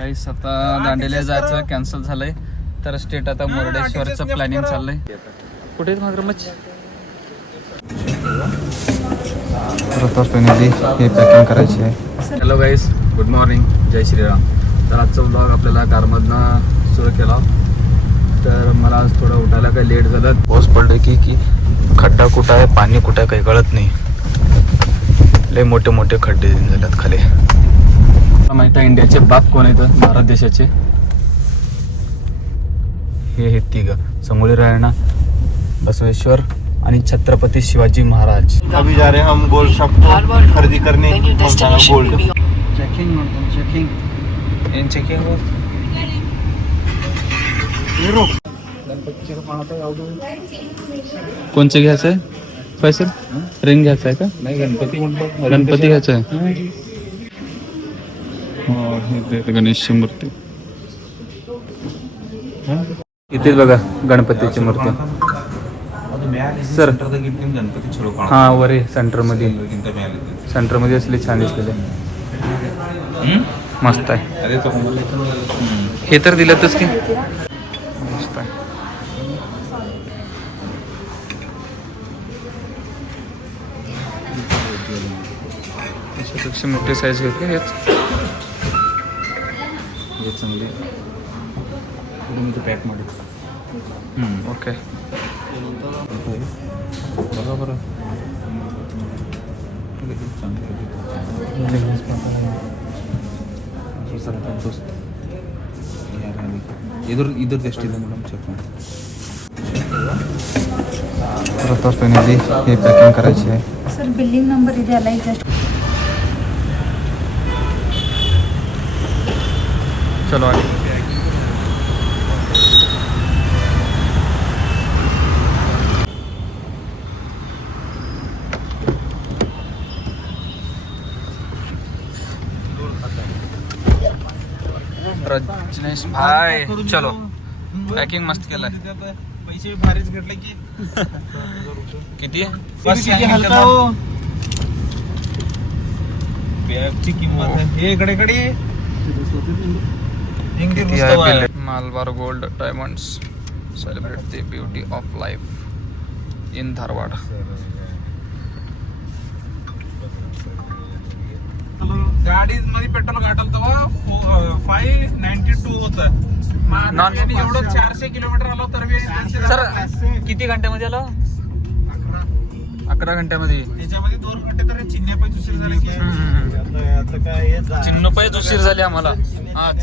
गाईस आता दांडेल्या जायचं कॅन्सल झालंय, तर स्टेट आता मुर्डेश्वरचं प्लॅनिंग चाललंय. कुठे मगरमच्छ हे पॅकिंग करायची आहे. हॅलो गाईस, गुड मॉर्निंग, जय श्रीराम. तर आजचा ब्लॉग आपल्याला कारमधनं सुरू केला. तर मला आज थोडं उठायला काही लेट झालं. पाऊस पडलं की खड्डा कुठं आहे, पाणी कुठं आहे काही कळत नाही. लय मोठे मोठे खड्डे झालेत खाली. माहिती आहे इंडियाचे बाप कोण आहेत भारत देशाचे? हे तिघ, संगोली रायण्णा, बसवेश्वर आणि छत्रपती शिवाजी महाराज. अभी जा रहे हैं हम गोल्ड शॉप को खरीदी करने. गोल्ड चेकिंग म्हणतो, चेकिंग एन चेकिंग कोणचं घ्यायचं आहे? पैसे रिंग घ्यायचं आहे का? नाही, गणपती म्हणतो. गणपती घ्यायचं आहे. हो, गणेशची मूर्ती इथेच बघा, गणपतीची मूर्ती. सर हा वर सेंटर मध्ये असले छान दिसलेले. मस्त आहे. हे तर दिलंतच की मस्त आहे. त्याच्यापेक्षा मोठी साईज घेतली हेच चांगली पॅक मध्ये. ओके बरोबर. इधर दृष्टी हे पॅकिंग करायची आहे. सर बिलिंग नंबर ಇದೆ ಅಲ್ಲ ಜಸ್ಟ್. चलो आगे. रजनीश भाई चलो, पॅकिंग मस्त केलंय. पैसे भारीच घेतले की किती बॅगची किंमत आहे. हे इकडे Malabar gold diamonds celebrate the beauty of life in Dharwad. गाडी मध्ये पेट्रोल घाटल तेव्हा 592 होतं. एवढं 400 किलोमीटर आलो तर सर किती घंट्यामध्ये आलो? 11 घंट्यामध्ये. त्याच्यामध्ये 2 घंटे तर चिन्ह पैसे उशीर झाले. चिन्ह पैसे उशीर झाले आम्हाला आज.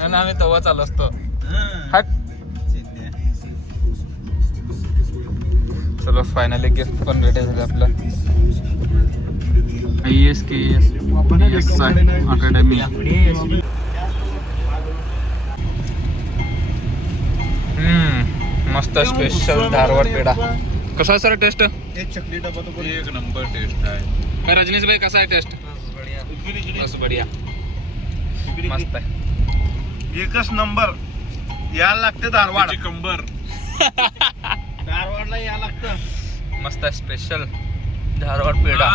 आम्ही तेव्हा चालू असतो. हट. चलो फायनली गिफ्ट पण रेडी झाले आपलं. ISKS academy. मस्त स्पेशल धारवाड पेढा. कसा आहे सर टेस्ट? एक नंबर टेस्ट आहे. काय रजनीश भाई कसा आहे टेस्ट? बस बढिया, मस्त आहे. एकच नंबर. यायला लागते धारवाड कंबर. धारवाडला यायला लागतं. मस्त आहे स्पेशल धारवाड पेढा.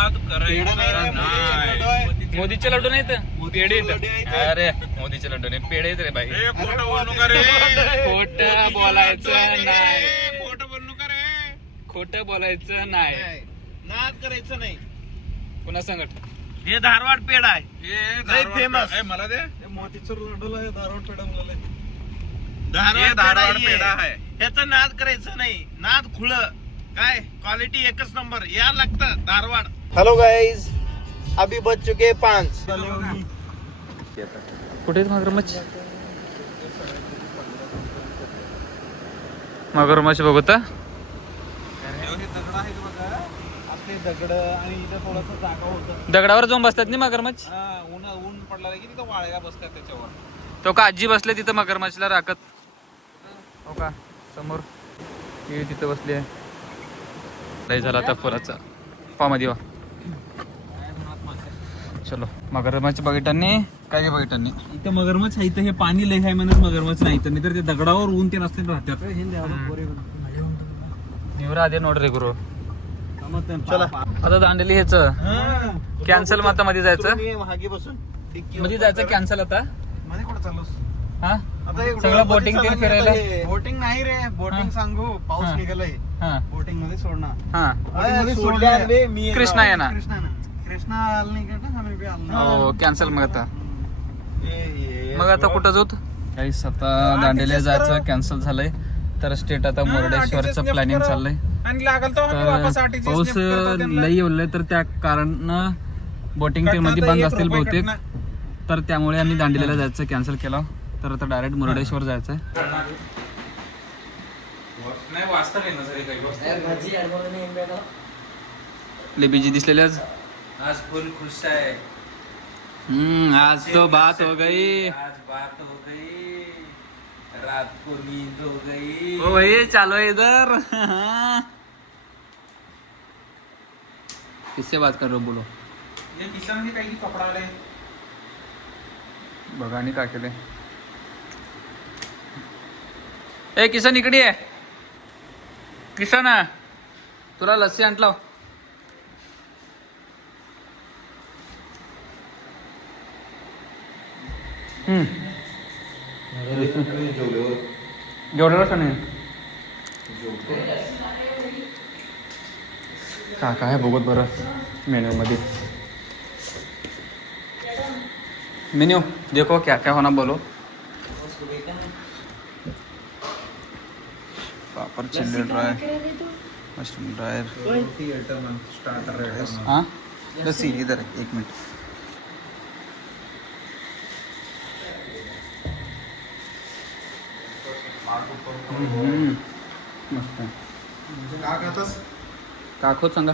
मोदीचे लड्डू नाहीत, पेढे आहेत. अरे मोदीचे लड्डू नाही, पेढे आहेत रे भाई. खोट बोलायचं नाही, खोट बोलायचं नाही, नाद करायचं नाही. पुन्हा सांगत. हे धारवाड पेढा आहे. हे फेमस आहे. मला दे. मोतीचूर लड्डू आहे, धारवाड पेढा मला. धारवाड पेढा आहे. ह्याचा नाद करायचं नाही. नाद खुळ काय, क्वालिटी एकच नंबर. या लागतं धारवाड. हेलो गाइस, अभी बज चुके 5. कुठे मगरमच्छ? मगरमच्छ बघता दगड आणि इथं थोडंसं जागा होतं. दगडावर जाऊन बसतात नाही मगरमच्छ. ऊन पडला की तिथं वाळ्या बसतात त्याच्यावर. तो का आजी बसले तिथं मगरमच्छला राखत. हो का समोर तिथं बसली आहे. लय झाला आता फुलाचा पामध्ये वा. चलो मगरमच्छ बघितनी काय बघितनी. इथं मगरमच्छ आहे. इथं हे पाणी लय आहे म्हणून मगरमच्छ नाही. तर ते दगडावर ऊन ते नसते राहतात. निवरा आधी नोड्रे गुरु. चला आता दांडेली हेच कॅन्सल. मग आता मध्ये जायचं, मध्ये जायचं कॅन्सल आता. हा आता सगळं बोटिंग ते फिरायला बोटिंग नाही रे बोटिंग सांगू पाऊस हा. निघालाय हा बोटिंग मध्ये सोडणार हा बोटिंग मध्ये सोडले मी कृष्णा आहे ना? कृष्णा आला नाही का आम्ही बी आलो नाही. हो कॅन्सल मग आता ये मग आता कुठं जाऊ काहीच आता दांडेल्या जायचं कॅन्सल झालंय तर स्टेट आता मुर्डेश्वरचं प्लॅनिंग चाललंय तर पाऊस लई येऊलंय तर त्या कारण बोटिंग ते मध्ये बंद असतील बहुतेक तर त्यामुळे आम्ही दांडेलीला जायचं कॅन्सल केलं तर आता डायरेक्ट मुर्डेश्वर जायचंय लेबीजी दिसलेले आज फुल खुश है आज तो बात हो गई आज बात हो गई रात को नींद हो गई ओ भाई चालो इधर किससे बात कर रहे हो बोलो ये किसान काही कपडा आले बघा आणि काय केलंय ए किसन इकडे आहे किसन तुला लस्सी आणला जेवढं का नाही काय आहे बघत बरं मेन्यू मध्ये मेन्यू देखो क्या क्या होना बोलो पापड़ चिल्ली ड्राई मशरूम ड्राई हाँ लस्सी इधर है, 1 मिनट मस्त आहे का खोत सांगा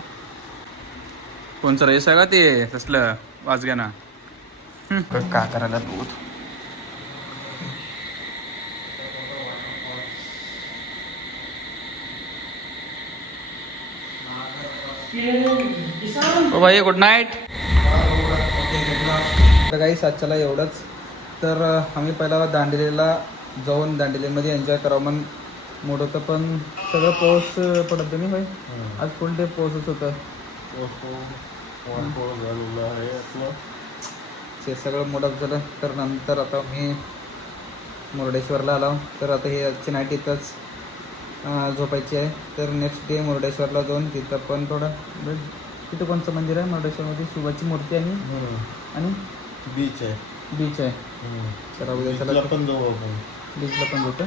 कोणचं रेस आहे का ते तसलं वाजग्या ना का करायला बघू ओ भाई गुड नाईट तर काही सातच्याला एवढंच तर आम्ही पहिला दांडेलीला जाऊन दांडेलीमध्ये एन्जॉय करावं म्हणून मोड होतं पण सगळं पाऊस पडत नाही होय आज फुल डे पाऊसच होतं ते सगळं मोडअप झालं तर नंतर आता मी मुर्डेश्वरला आलो तर आता ही आजची नाईट इथंच झोपायची आहे तर नेक्स्ट डे मुर्डेश्वरला जाऊन तिथं पण थोडं तिथं कोणचं मंदिर आहे मुर्डेश्वरमध्ये शिवाची मूर्ती आणि बीच आहे बीच आहे चला उद्या चला पण जाऊ आपण बीचला पण जातं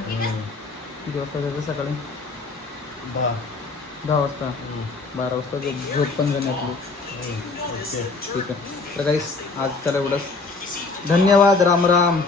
किती वाजता जायचं सकाळी 10 वाजता 12 वाजता झोप पण जाणे आपली ठीक आहे तर काहीच आज चला एवढंच धन्यवाद राम राम